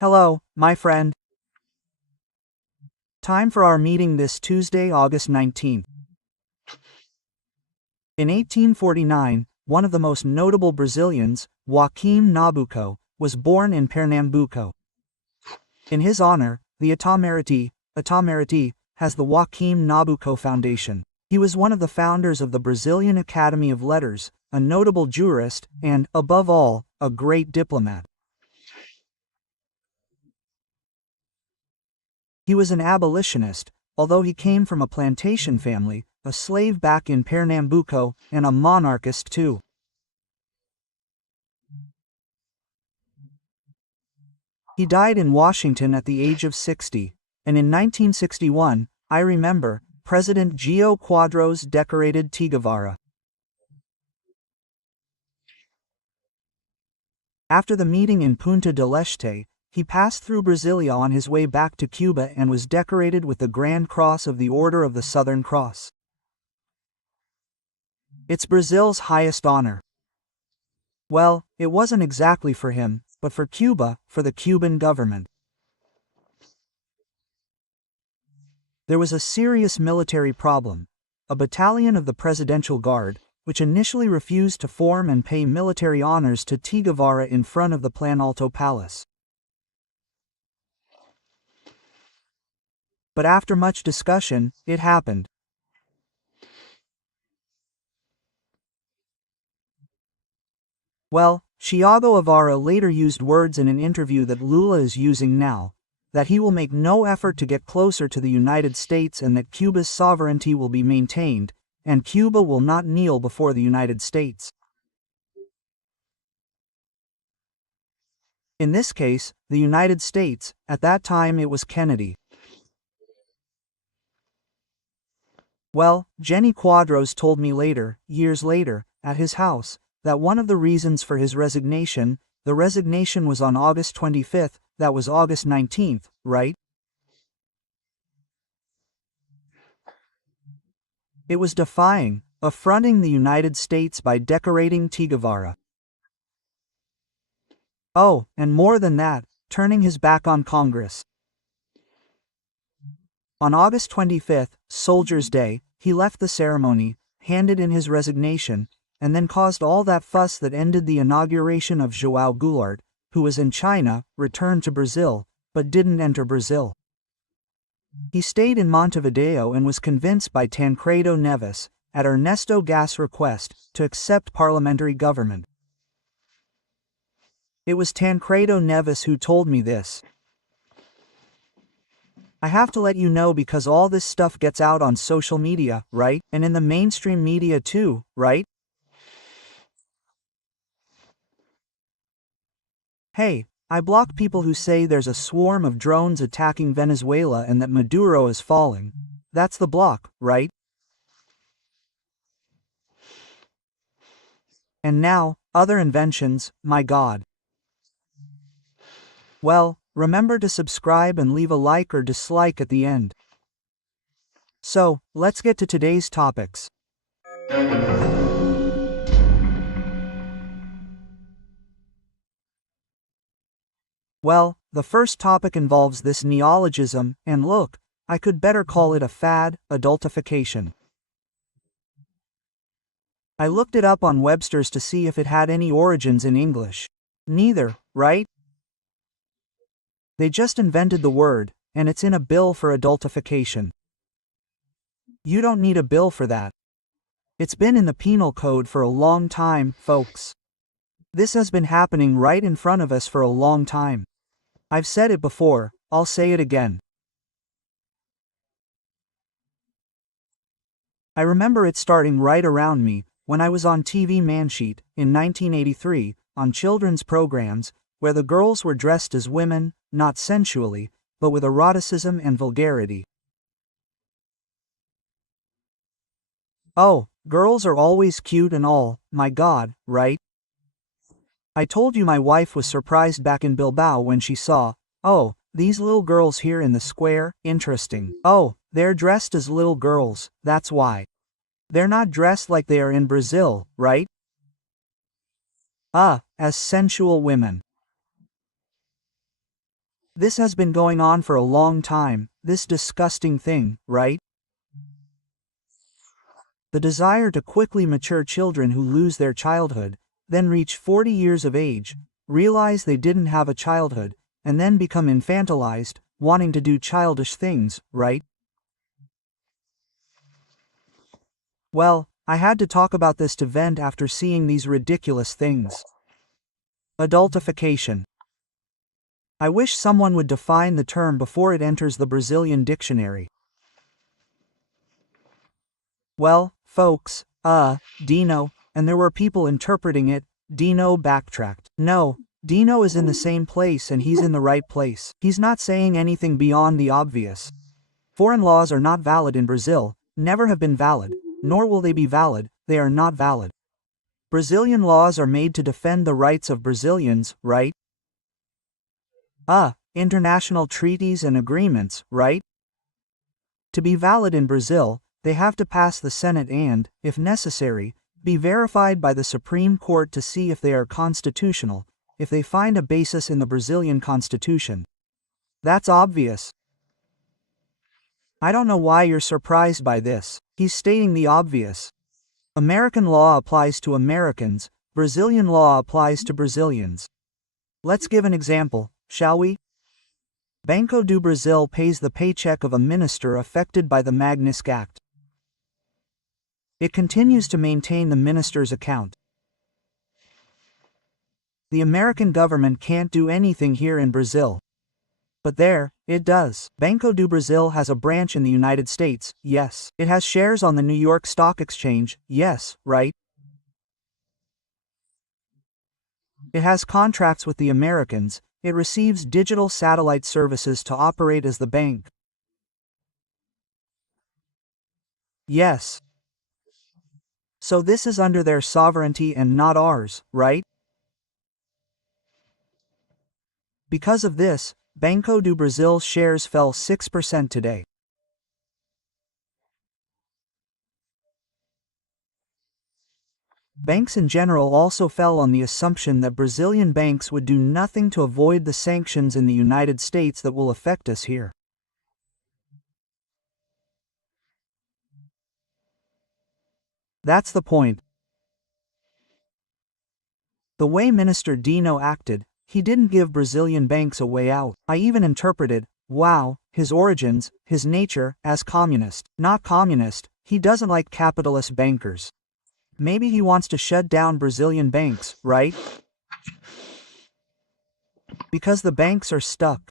Hello, my friend. Time for our meeting this Tuesday, August 19th. In 1849, one of the most notable Brazilians, Joaquim Nabuco, was born in Pernambuco. In his honor, the Itamaraty has the Joaquim Nabuco Foundation. He was one of the founders of the Brazilian Academy of Letters, a notable jurist, and, above all, a great diplomat. He was an abolitionist, although he came from a plantation family, a slave back in Pernambuco, and a monarchist too. He died in Washington at the age of 60, and in 1961, I remember, President Gio Quadros decorated Che Guevara. After the meeting in Punta del Este, he passed through Brasilia on his way back to Cuba and was decorated with the Grand Cross of the Order of the Southern Cross. It's Brazil's highest honor. Well, it wasn't exactly for him, but for Cuba, for the Cuban government. There was a serious military problem. A battalion of the Presidential Guard, which initially refused to form and pay military honors to Che Guevara in front of the Planalto Palace. But after much discussion, it happened. Well, Che Guevara later used words in an interview that Lula is using now, that he will make no effort to get closer to the United States and that Cuba's sovereignty will be maintained, and Cuba will not kneel before the United States. In this case, the United States, at that time it was Kennedy. Well, Jenny Quadros told me later, years later, at his house, that one of the reasons for his resignation, the resignation was on August 25th, that was August 19th, right? It was defying, affronting the United States by decorating Che Guevara. Oh, and more than that, turning his back on Congress. On August 25th, Soldiers' Day, he left the ceremony, handed in his resignation, and then caused all that fuss that ended the inauguration of João Goulart, who was in China, returned to Brazil, but didn't enter Brazil. He stayed in Montevideo and was convinced by Tancredo Neves, at Ernesto Gas' request, to accept parliamentary government. It was Tancredo Neves who told me this. I have to let you know because all this stuff gets out on social media, right? And in the mainstream media too, right? Hey, I block people who say there's a swarm of drones attacking Venezuela and that Maduro is falling. That's the block, right? And now, other inventions, my God. Well, remember to subscribe and leave a like or dislike at the end. So, let's get to today's topics. Well, the first topic involves this neologism, and look, I could better call it a fad, adultification. I looked it up on Webster's to see if it had any origins in English. Neither, right? They just invented the word, and it's in a bill for adultification. You don't need a bill for that. It's been in the penal code for a long time, folks. This has been happening right in front of us for a long time. I've said it before, I'll say it again. I remember it starting right around me, when I was on TV Mansheet, in 1983, on children's programs, where the girls were dressed as women, not sensually, but with eroticism and vulgarity. Oh, girls are always cute and all, my God, right? I told you my wife was surprised back in Bilbao when she saw, oh, these little girls here in the square, interesting. Oh, they're dressed as little girls, that's why. They're not dressed like they are in Brazil, right? As sensual women. This has been going on for a long time, this disgusting thing, right? The desire to quickly mature children who lose their childhood, then reach 40 years of age, realize they didn't have a childhood, and then become infantilized, wanting to do childish things, right? Well, I had to talk about this to vent after seeing these ridiculous things. Adultification. I wish someone would define the term before it enters the Brazilian dictionary. Well, folks, Dino, and there were people interpreting it, Dino backtracked. No, Dino is in the same place and he's in the right place. He's not saying anything beyond the obvious. Foreign laws are not valid in Brazil, never have been valid, nor will they be valid, they are not valid. Brazilian laws are made to defend the rights of Brazilians, right? International treaties and agreements, right? To be valid in Brazil, they have to pass the Senate and, if necessary, be verified by the Supreme Court to see if they are constitutional, if they find a basis in the Brazilian Constitution. That's obvious. I don't know why you're surprised by this. He's stating the obvious. American law applies to Americans, Brazilian law applies to Brazilians. Let's give an example, shall we? Banco do Brasil pays the paycheck of a minister affected by the Magnitsky Act. It continues to maintain the minister's account. The American government can't do anything here in Brazil. But there, it does. Banco do Brasil has a branch in the United States, yes. It has shares on the New York Stock Exchange, yes, right? It has contracts with the Americans, it receives digital satellite services to operate as the bank. Yes. So this is under their sovereignty and not ours, right? Because of this, Banco do Brasil shares fell 6% today. Banks in general also fell on the assumption that Brazilian banks would do nothing to avoid the sanctions in the United States that will affect us here. That's the point. The way Minister Dino acted, he didn't give Brazilian banks a way out. I even interpreted, wow, his origins, his nature, as communist. Not communist, he doesn't like capitalist bankers. Maybe he wants to shut down Brazilian banks, right? Because the banks are stuck.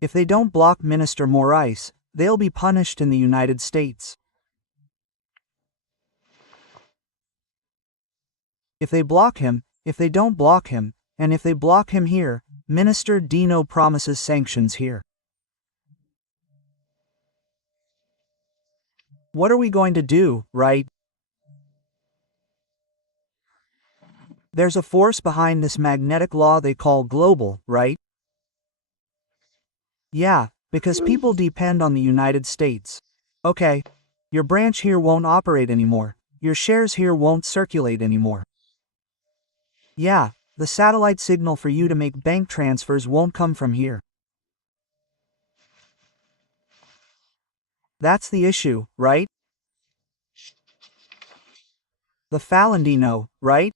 If they don't block Minister Moraes, they'll be punished in the United States. If they block him, if they don't block him, and if they block him here, Minister Dino promises sanctions here. What are we going to do, right? There's a force behind this magnetic law they call global, right? Yeah, because people depend on the United States. Okay, your branch here won't operate anymore, your shares here won't circulate anymore. Yeah, the satellite signal for you to make bank transfers won't come from here. That's the issue, right? The Falandino, right?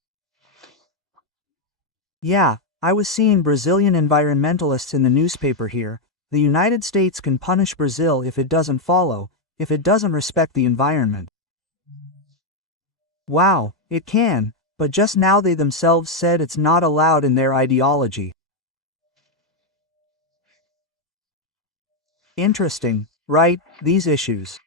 Yeah, I was seeing Brazilian environmentalists in the newspaper here. The United States can punish Brazil if it doesn't follow, if it doesn't respect the environment. Wow, it can, but just now they themselves said it's not allowed in their ideology. Interesting, right, these issues.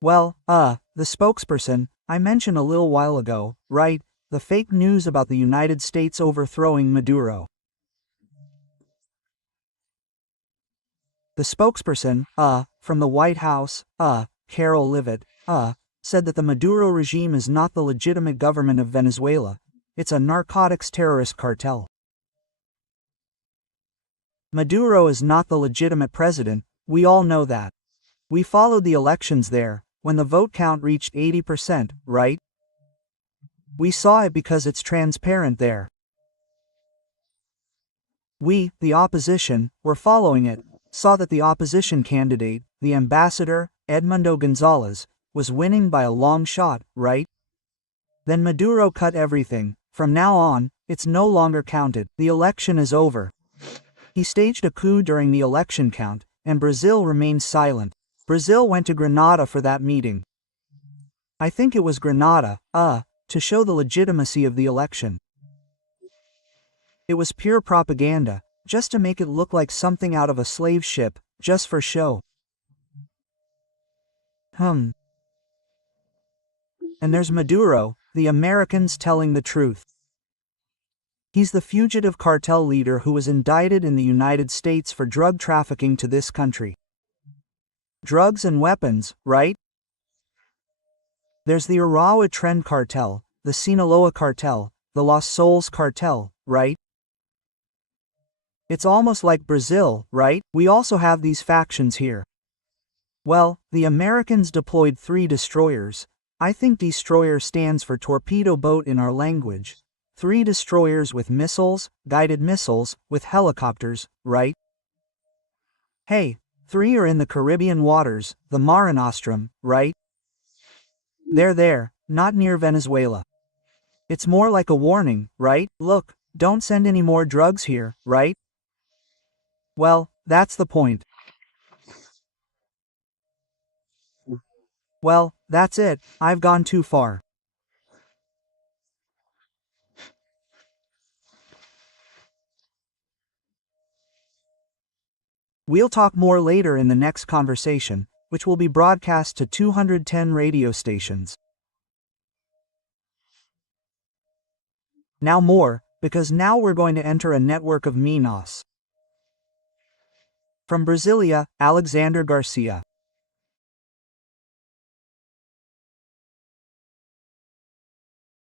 Well, the spokesperson, I mentioned a little while ago, right, the fake news about the United States overthrowing Maduro. The spokesperson, from the White House, Carol Levitt, said that the Maduro regime is not the legitimate government of Venezuela, it's a narcotics terrorist cartel. Maduro is not the legitimate president, we all know that. We followed the elections there, when the vote count reached 80%, right? We saw it because it's transparent there. We, the opposition, were following it, saw that the opposition candidate, the ambassador, Edmundo Gonzalez, was winning by a long shot, right? Then Maduro cut everything. From now on, it's no longer counted. The election is over. He staged a coup during the election count, and Brazil remained silent. Brazil went to Grenada for that meeting. I think it was Grenada, to show the legitimacy of the election. It was pure propaganda, just to make it look like something out of a slave ship, just for show. And there's Maduro, the Americans telling the truth. He's the fugitive cartel leader who was indicted in the United States for drug trafficking to this country. Drugs and weapons, right? There's the Arawa Trend cartel, the Sinaloa cartel, the Los Sols cartel, right? It's almost like Brazil, right? We also have these factions here. Well, the Americans deployed 3 destroyers. I think destroyer stands for torpedo boat in our language. 3 destroyers with missiles, guided missiles, with helicopters, right? Hey, 3 are in the Caribbean waters, the Mare Nostrum, right? They're there, not near Venezuela. It's more like a warning, right? Look, don't send any more drugs here, right? Well, that's the point. Well, that's it, I've gone too far. We'll talk more later in the next conversation, which will be broadcast to 210 radio stations. Now more, because now we're going to enter a network of Minas. From Brasilia, Alexandre Garcia.